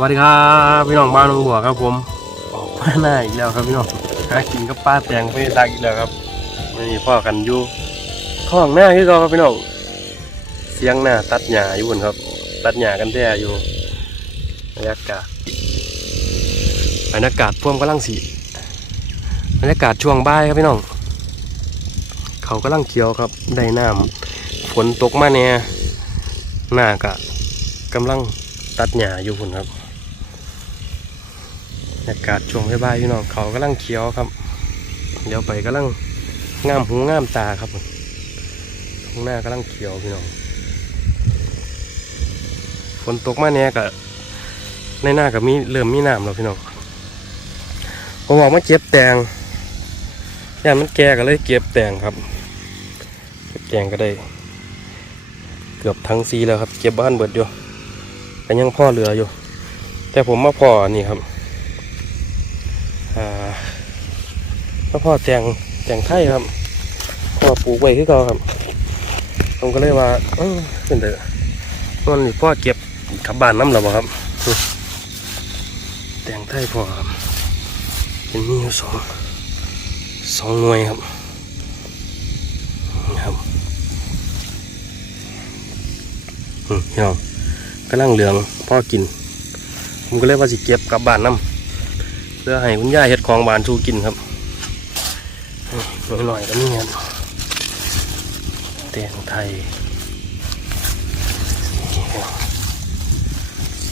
วัสดีครับพี่น้องบ้านหนองบัวครับผมออกมาหน้าอีกแล้วครับพี่น้องหากินกับป้าแตงไม่ได้อีกแล้วครับไม่มีพ่อกันอยู่ท้องหน้าคือเราครับพี่น้องเสียงหน้าตัดหญ้าอยู่บนครับ ตัดหญ้ากันแท้อยู่บรรยากาศบรรยากาศพ่วมกำลังสีบรรยากาศช่วงบ่ายครับพี่น้องเขากำลังเขียวครับได้น้ำฝนตกมาเนี่ยหน้ากะกำลังตัดหญ้าอยู่พุ่นครับ บรรยากาศช่วงบ่ายๆพี่น้องเขากำลังเขียวครับเดี๋ยวไปกำลังงามหูงามตาครับทุ่งหน้ากำลังเขียวพี่น้องฝนตกมาเนี่ยกะในหน้าก็มีเริ่มมีน้ำแล้วพี่น้องผมบอกมาเก็บแตงย่ามันแก่ก็เลยเก็บแตงครับเก็บแตงก็ได้ เกือบทั้งซีแล้วครับ เก็บบ้านเบิดอยู่ก็ยังพ่อเหลืออยู่ แต่ผมมาพ่อนี่ครับ อ่ามาพ่อแจงแจงไทยครับพ่อปลูกไว้คือเก่าครับ ผมก็เลยว่าเออเป็นเด้อมันนี่พ่อเก็บกลับบ้านน้ำหรอบ่ครับแตงไทยพ่อครับเป็นมีอยู่สองสองหน่วยครับครับอืมพี่น้องกำลังเหลืองพ่อกิน ผมก็เลยว่าสิเก็บกลับบ้านน้ำ พื่อให้คุณย่าเฮ็ดของบานชูกินครับหน่อยๆก็นี่ครับแตงไทย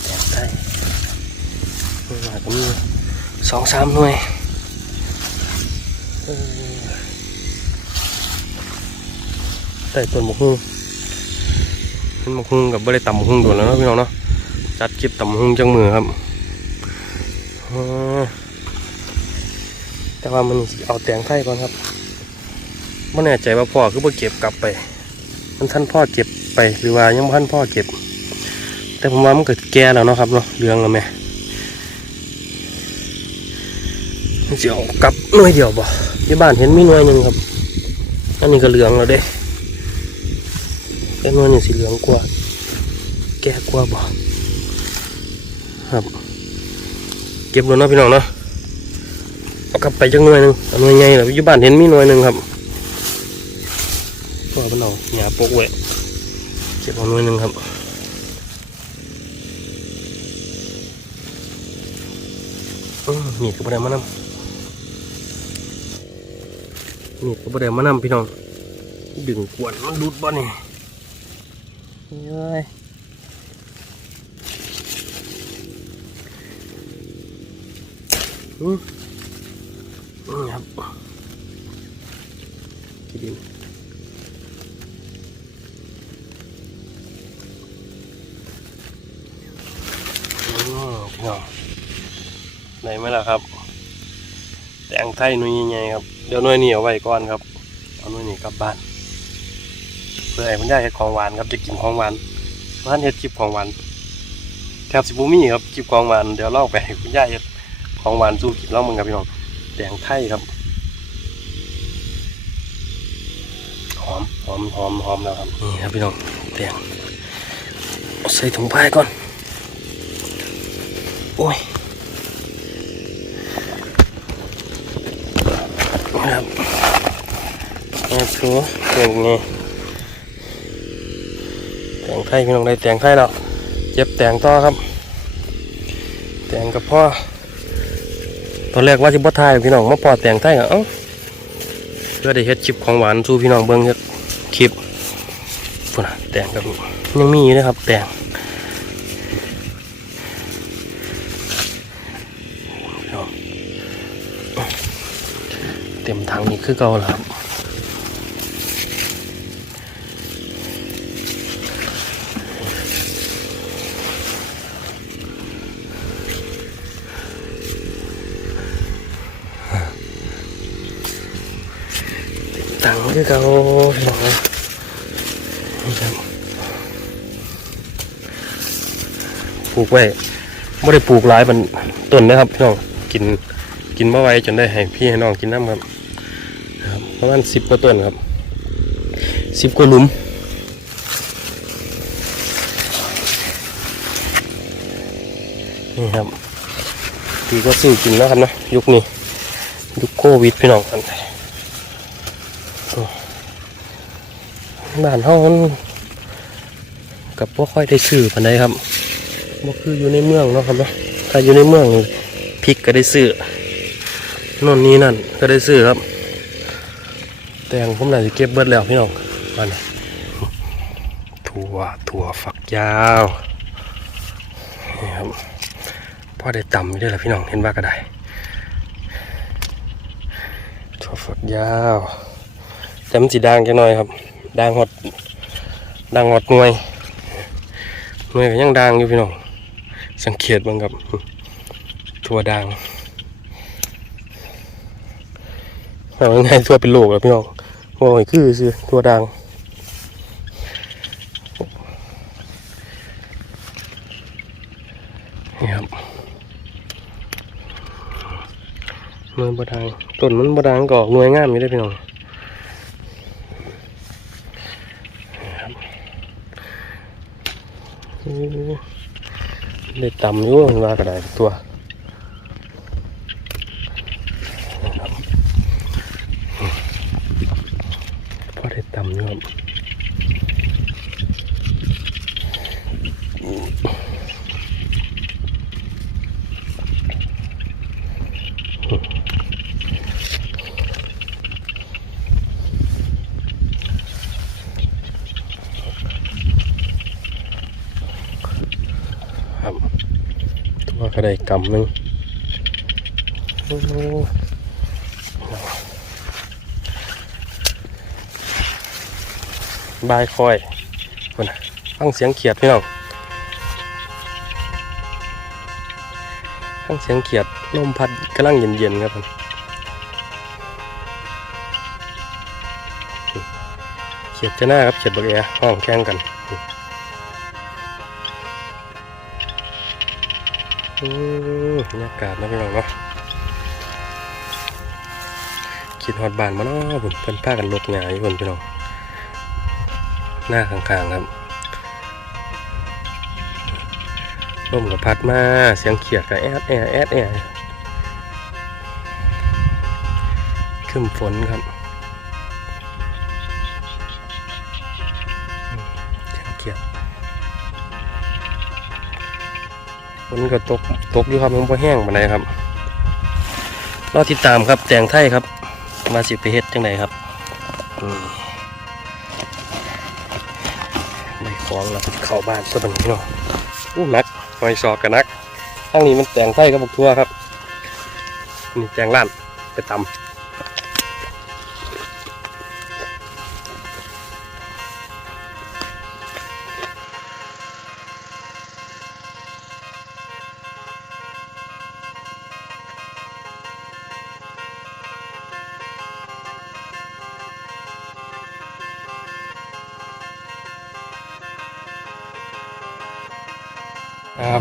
แตงไทยหน่อยก็มีสองสามหน่วยเออใต้ต้นมะฮุ่งเป็นมกฮุงกับบริต่ำหมกฮุงโดนแล้วเนาะพี่น้องเนาะจัดคลิปต่ำหมกฮุงจังมือครับอ่า แต่ว่ามันเอาแตงไทยก่อนครับไม่แน่ใจว่าพ่อคือบ่เก็บกลับไป มันท่านพ่อเก็บไปหรือว่ายังบ่ท่านพ่อเก็บ แต่ผมว่ามันเกิดแก่แล้วเนาะครับเนาะเรื่องแล้วแม่มันสิเอากลับหน่วยเดียวบ่ที่บ้านเห็นมีหน่วยหนึ่งครับ อันนี้ก็เหลืองแล้วเด้เป็นวันนี้สีเหลืองกว่า แก่กว่าบ่ครับ เก็บแล้วเนาะพี่น้องเนาะเอา กลับไปจังหน่วยหนึ่งหน่วยใหญ่เลยอยู่บ้านเห็นมีหน่วยหนึ่งครับตัวมันเอาหยาปกไว้เก็บเอาหน่วยหนึ่งครับอืมมีดก็บ่ได้มานำมีดก็บ่ได้มานำพี่น้องดึงกวนมันรุดบ่นี่เย้ยอืมอื มครับกินดินอืมพี่น้องไหนไหมล่ะครับ แตงไทยหนุ่ยใหญ่ๆครับ เดี๋ยวหน่วยนี้เอาไว้ก่อนครับ เอาหน่วยนี้กลับบ้าน เพื่อให้คุณย่าเฮ็ดของหวานครับ จะกินของหวานร้านเฮ็ดคลิปของหวานแทบสิบูมี่ครับคลิปของหวาน เดี๋ยวเล่าไปให้คุณย่าเฮ็ดของหวานสู้กินเล่ามึงครับพี่น้อง แดงไทยครับ หอมหอมหอมหอมแล้วครับนี่ครับพี่น้องแดงใส่ถุงผ้าก่อน โอ้ยครับแอบชัวเป็นไงแตงไทยพี่น้องได้แตงไทยแล้วเก็บแตงต่อครับ แตงกับพ่อ ตอนแรกว่าจะบ่ทายพี่น้องมาปอแต่งไทยก็เอ้าเพื่อได้เฮ็ดคลิปของหวานสู่พี่น้องเบิ่งเฮ็ดคลิปพุ่นะแต่งกับยังมีอยู่นะครับ แต่งเต็มถังนี่คือเก่าแล้วครับ ตังคือเขาพี่น้องนี่ครับปลูกไว้ไม่ได้ปลูกหลายมันต้นนะครับพี่น้องกินกินเมื่อไว้จนได้ให้พี่ให้น้องกินน้ำครับประมาณสิบกว่าต้นครับสิบกว่าหลุมนี่ครับดีก็ซื้อกินแล้วครับนะยุคนี้ยุคโควิดพี่น้องกันโอ้ บ้านเฮามันกับพวกค่อยได้ซื้อปานใดครับบ่คืออยู่ในเมืองเนาะครับเนาะถ้าอยู่ในเมืองพริกก็ได้ซื้อโน่นนี่นั่นก็ได้ซื้อครับ แต่งผมน่าจะเก็บเบิดแล้วพี่น้องบ้านถั่วถั่วฝักยาวนี่ครับพ่อได้ต่ำอยู่ด้วยล่ะพี่น้องเห็นว่าก็ได้ถั่วฝักยาวแต่มันสีด่างจังหน่อยครับ ด่างหดด่างหดหน่วยหน่วยก็ยังด่างอยู่พี่น้องสังเกตเบ้างครับถั่วด่างเอาง่ายทั่วเป็นโลกแล้วพี่น้องโอ้ยคือสิถั่วด่างนี่ครับหน่วยบดังต้นมันบดังก็อหน่วยงามอยู่ได้พี่น้องครับโอ้ ได้ต่ำอยู่ว่ากระไดตัวนะครับพอได้ต่ำอยู่ครับครับตัว กระไดกำหนึงโอ้บายคอยคนน่ะฟังเสียงเขียดพี่น้องฟังเสียงเขียดลมพัดกำลังเย็นๆครับผมเขียดจะหน้าครับเขียดบักแอห้องแข่งกัน บรรยากาศนะพี่น้องเนาะคิดฮอดบานมาเนาะผมเพิ่นพากันลกหงายอยู่เพิ่นพี่น้องหน้าข้างๆครับลมกับพัดมาเสียงเขียดกับแอดแอดแอดแอดขึ้นฝนครับ ฝนก็ตกตกอยู่ครับมันพอแห้งปานใดครับรอติดตามครับแตงไทยครับ มาสิไปเฮ็ดจังไดครับอืมไม่คลองแล้วเข้าบ้านตัวเป็นพี่น้องอู้นักหอยซอกกันนักข้างนี้มันแตงไส้กับพวกทั่วครับนี่แตงล้านไปตำ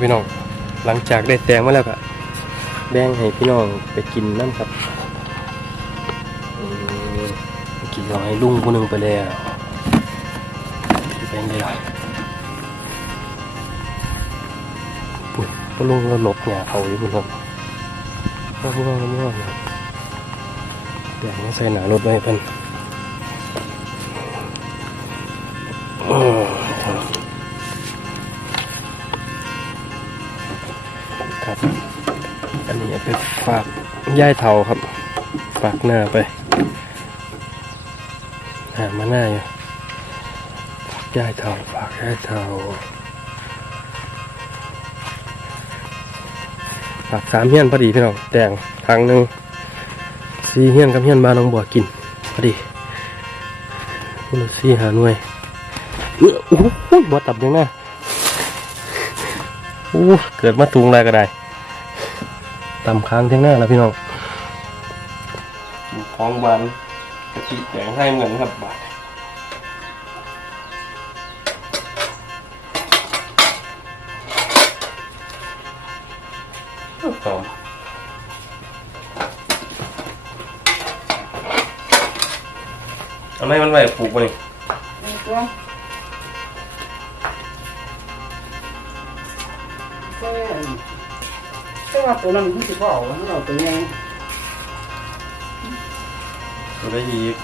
พี่น้อง หลังจากได้แตงมาแล้วก็แบ่งให้พี่น้องไปกินนั่นครับอืมเอกี้เราให้ลุงคนหนึ่งไปแล้วแบ่งได้หรอปุ่นพอลุงเราหลบหยาเขาอยู่พุ่นครับว่าว่าว่าว่าแบ่งมาใส่หนารถไว้เพิ่น ย่ายเทาครับฝากหน้าไปหามาหน้าอยู่ฝากย่ายเทาฝากย่ายเทาฝากสามเฮียนพอดีพี่น้องแต่งทางหนึ่งสี่เฮียนกับเฮียนบานน้องบัวกินพอดีคุณสี่หาหน่วยเออโอ้โหบัวตับยังไงโอ้เกิดมาทุงอะไรก็ได้ตำค้างเที่งหน้าแล้วพี่น้อง ของหวานกะทิแกงให้เหมือนกับบาทหอมเอาไม่มันไว้ปลูกไปนี่นี่ตัวเส้นว่าตัวนั้นมันสิบ่เอามันเอาตัวใหญ่ ตัวได้อีก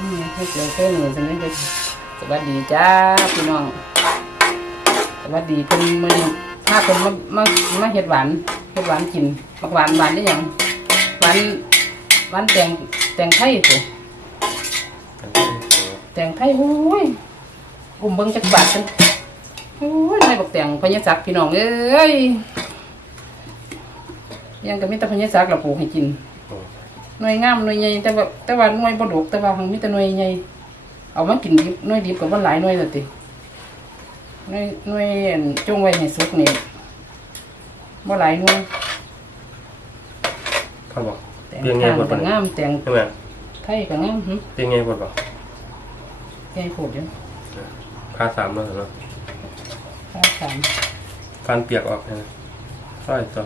นี่ให้เจอเต้นเลยจังนี้เลยสวัสดีจ้าพี่น้อง สวัสดีเพิ่นมื้อนี้ถ้าเพิ่นมามามาเฮ็ดหวานเฮ็ดหวานกินบักหวานหวานได้หยังหวานหวานแตงแตงไทยสิแตงไทยโอ้ยอุ้มเบิ่งจักบาทกันโอ้ยนายบักแตงพญาศักดิ์พี่น้องเอ้ยยังก็มีแต่พญาศักดิ์ละปลูกให้กิน หน่วยงามหน่วยใหญ่แต่ว่าแต่ว่าหน่วยบ่ดกแต่ว่าหังมีแต่หน่วยใหญ่เอามากินดิบหน่วยดิบก็บ่หลายหน่วยและติหน่วยหน่วยอั่นจงไว้ให้สุกนี่บ่หลายหน่วยเขาบอกแต่งเพียงไงทางบ่ปานก็ใดงามแต่งใช่ไหมไทยก็งามหึเป็นไงบดบอกใหญ่โพดอยู่ค่าสามแล้วเหรอค่าสามฟันเปียกออกนะใช่ตัว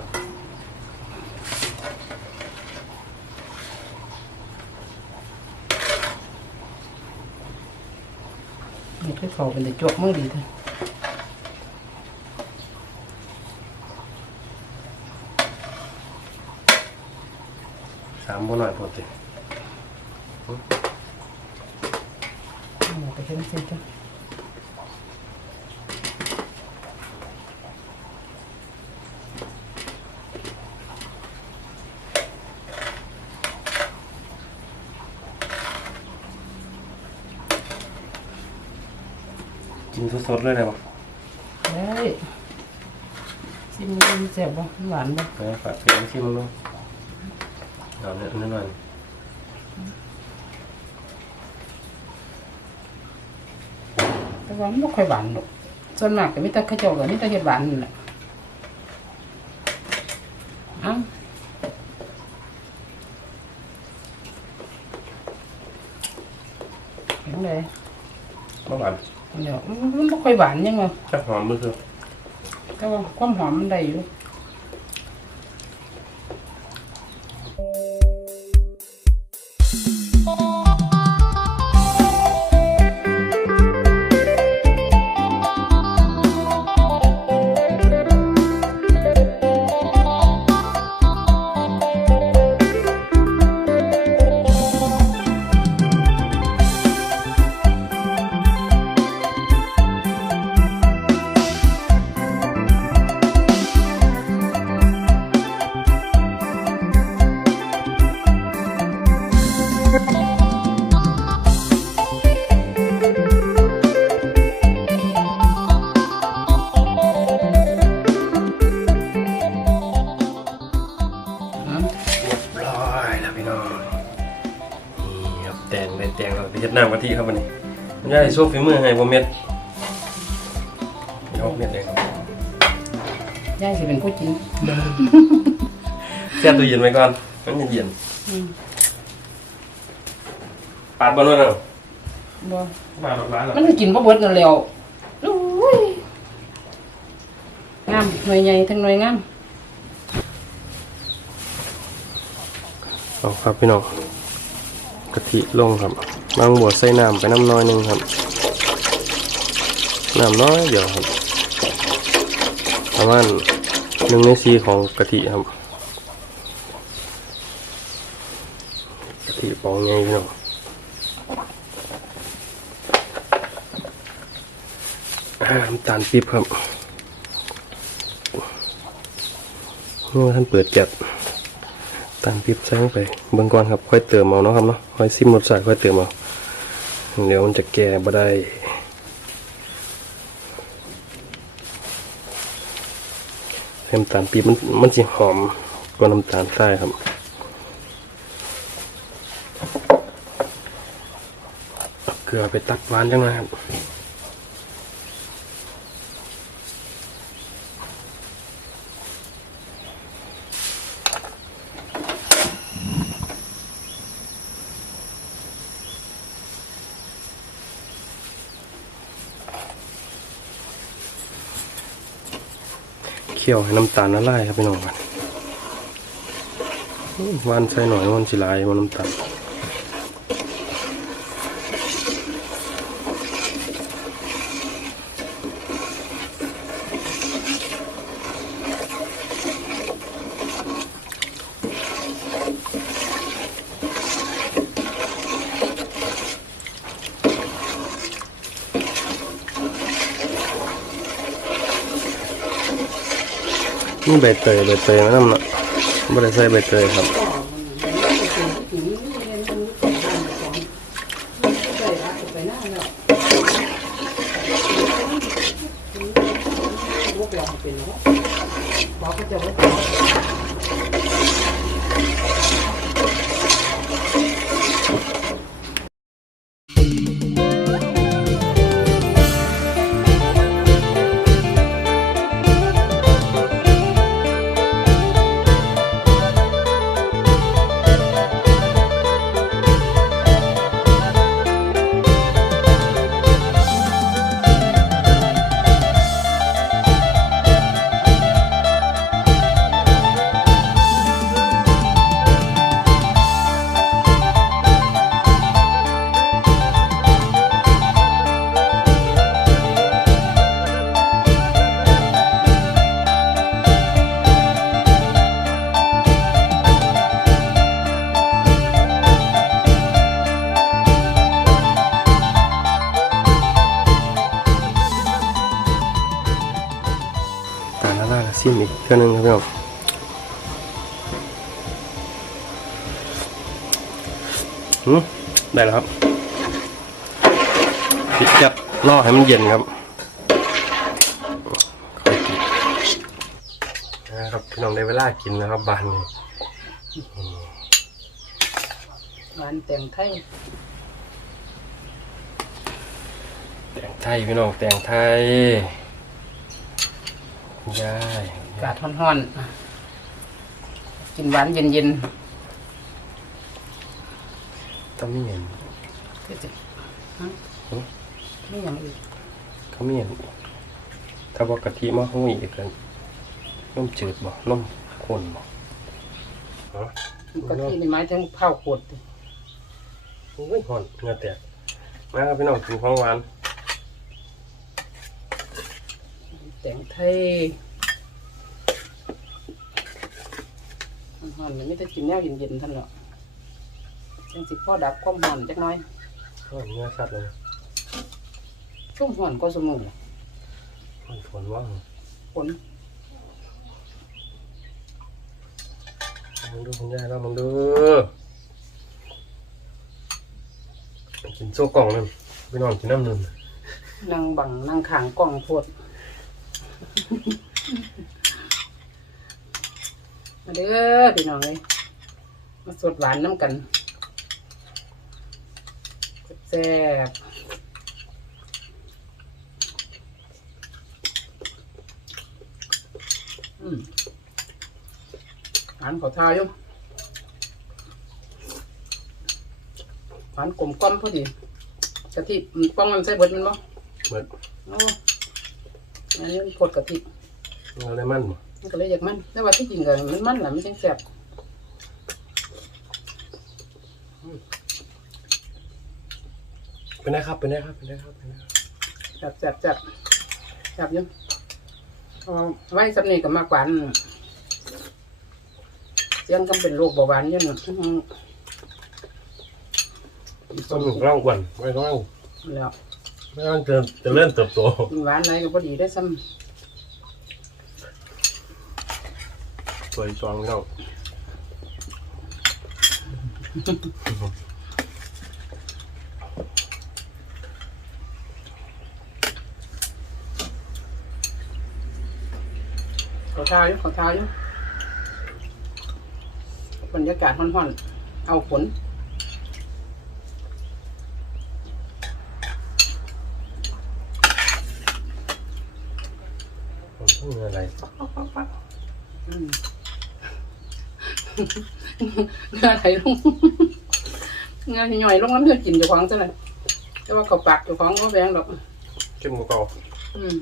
คือเขาเป็นแต่จวกมือดีเถอะสามบ่หน่อยพอดีเอาไปเฮ็ดจังซี่จ้ะ สดๆเลยได้ปะได้ชิมมันแซ่บบ่หวานบ่ไปฝากเสียงชิมมั้งเอาเนี่ยนิดหน่อยแต่ว่ามันบ่ค่อยหวานดอกส่วนมากก็มีแต่ข้าวเจ้าก็มีแต่เฮ็ดหวานนั่นแหละเอ้าเห็นเลยเมื่อวาน เดี๋ยวมันมันบ่ค่อยหวานยังไงจะหอมมือคือแต่ว่าความหอมมันได้อยู่ โซ่ฝีมือให้บ่เม็ดเดี๋ยวเม็ดเองครับย่ายสิเป็นผู้จริงแช่ตู้เย็นไว้ก่อนมันจะเย็นอืมปาดบอลเลยนะบ่ปาดออกร้านแล้วมันก็กินบ่เบิดนั่นแหล้วอุ้ยงามหน่วยใหญ่ทั้งหน่วยงามเอาครับพี่น้องกะทิลงครับ บางบัวใส่น้ำไปน้ำน้อยหนึงครับน้ำน้อยเดียวครับประมาณหนึ่งในสีของกะทิครับกะทิปองไงพี่น้องอ่าน้ำตาลปี๊บครับเมื่อท่านเปิดแก๊สตามพิบใส่ลงไปเบิ่งก่อนครับ ค่อยเติมเอาเนาะครับเนาะค่อยซิมรสชาติค่อยเติมเอา เดี๋ยวมันจะแก่บ่ได้น้ำตาลปีมันมันจะหอมกว่าน้ำตาลทรายครับเอาเกลือไปตัดหวานจังนะครับ คี่ยวให้น้ำตาลละลายครับพี่น้องกันวันใส่หน่อยมันสิลายมันน้ำตาล นี่ใบเตยใบเตยนะน้ำหนักไม่ได้ใส่ใบเตยครับ ซิมอีกเท่านึงครับพี่น้องหืมได้แล้วครับปิดจับล่อให้มันเย็นครับค่อยกินนะครับพี่น้องได้เวลากินแล้วครับบานนี้หวานแต่งไทยแตงไทยพี่น้องแตงไทย คุณยายอากาศร้อนๆกินหวานเย็นต้องมีเห็นๆก็จะฮะไม่อย่างอื่นเขามีเห็นถ้าบอกกะทิมาห้อยอีกกันนมจืดบ่นมข้นบ่ฮะกะทินี่หมายถึงเผาขวดโอ้ยหอนเหงาแตกมาครับพี่น้องกินของหวาน แต่งไทยร้อนๆมันไม่ได้กินแนวเย็นๆท่านหรอกจังสิพ่อดับความร้อนจักหน้อยหอนเนื้อสัตว์เลยชุ่มร้อนก็สมุนหอนฝนว่างฝนมึงดูคุณยายแล้วมึงดูกินโซ่กล่องนั่นพี่น้องกินน้ำหนึ่งนั่งบังนั่งขางกล้องโพด มาเด้อพี่น้องเลยมาสดหวานน้ำกันแซ่บอืมหวานขอทาอยู่หวานกลมกล่อมพอดีกะทิมันป้องมันใส่เบิดมันบ่เหมือนโอ้ อันนี้มันกดกะทิเราได้มันบ่มันก็เลยอยากมันแต่ว่าที่จริงก็มันมันแหละมันจังแซ่บเป็นไงครับเป็นไงครับเป็นไงครับเป็นไงครับแซ่บแซ่บแซ่บแซ่บอยังเอาไว้สำเนีกับมากหวานเสียงก็เป็นโรคเบาหวานอยังนั้นต้นหนึ่งร่างกวนไม่ต้องแล้ว ไม่ต้องจะจะเลื่อนเติบโตกินหวานอะไรก็พอดีได้ซ้สวยจองพี่น้องำขอทาอยู่ขอทาอยู่บรรยากาศห่อนๆ เอาฝน ผมเพิ่งอะไรอืมเงาไหลลงเงาหน่อยลงน้ำเพื่อกินเจ้าของซะเลยแต่ว่าเขาปากเจ้าของเขาแบงดอกเข้มกว่าเก่าอืม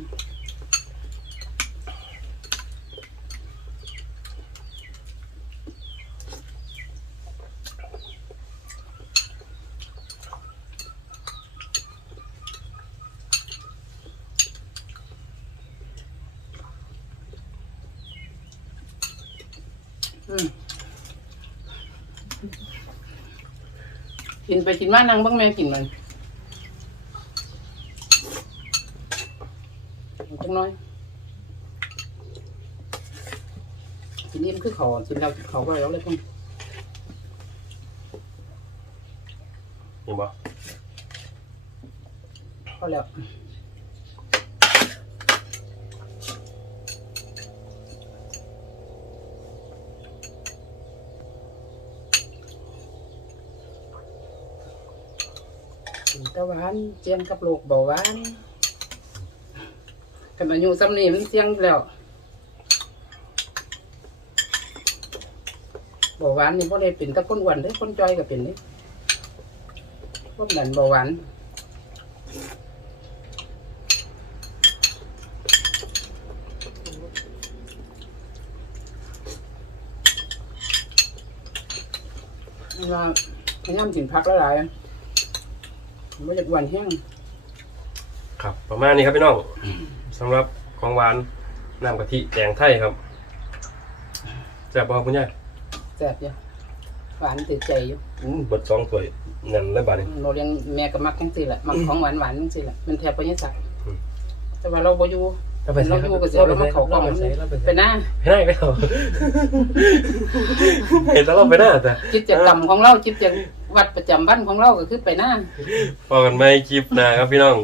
กินไปกินมานั่งเบ้างแม่กินมันเอาจังน้อย กินอิ่มคือเขากินแล้วเขาก็แล้วเลยพุ่นนี่บ่พอแล้วกินแตะหวานเจียงกับโรคเบาหวานกันอายุซ้ำนี้มันเสี่ยงแล้วเบาหวานนี่พ่ได้เป็นตะคนอ้วนได้อคนจอยก็เป็นนี่คนนั้นเบาหวานเวลาพยายามกินพักหลายๆ ไม่อยากอ้วนแห้งครับ ประมาณนี้ครับพี่น้องสำหรับของหวานน้ำกะทิแกงไทยครับแซ่บบ่ครับคุณยายแซ่บอยู่หวานติดใจอยู่อืมเบิดสองถ้วยนั่นเลยบาดนี้เราเลี้ยงแม่ก็มักจังซี่แหละมักของหวานหวานๆจังซี่แหละมันแทบบ่ยังสักอืม แต่ว่าเราบ่อยู่ เราไปใส่เราอยู่กับเสียวเรามาเข้ากล่อง เราไปใส่เราไปไปใส่หน้าไม่ได้แล้วเห็นแล้วเราไปหน้าแต่ กิจกรรมของเรากิจ วัดประจำวันของเราก็คือไปหน้า พอกันไหมคลิปหน้าครับพี่น้อง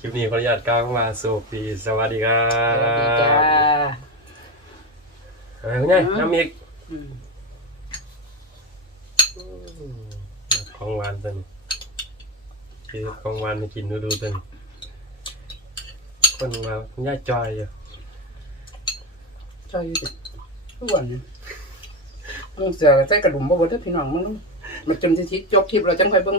คลิปนี้ขออนุญาตก้าวเข้ามาสู่ปีสวัสดีครัสวัสดีจ้าบอะไรคุณยายน้ำอีกอืมของหวานตัวนี้คือของหวานให้กินดูดูตัวนี้คนมาคุณยายจอยอยู่ชอบอยู่ติทุกวันมึงเสือใส่กระดุมบ่เบ่เด้อพี่น้องมึง มันจนสิจบคลิปเราจังค่อยเบิ่ง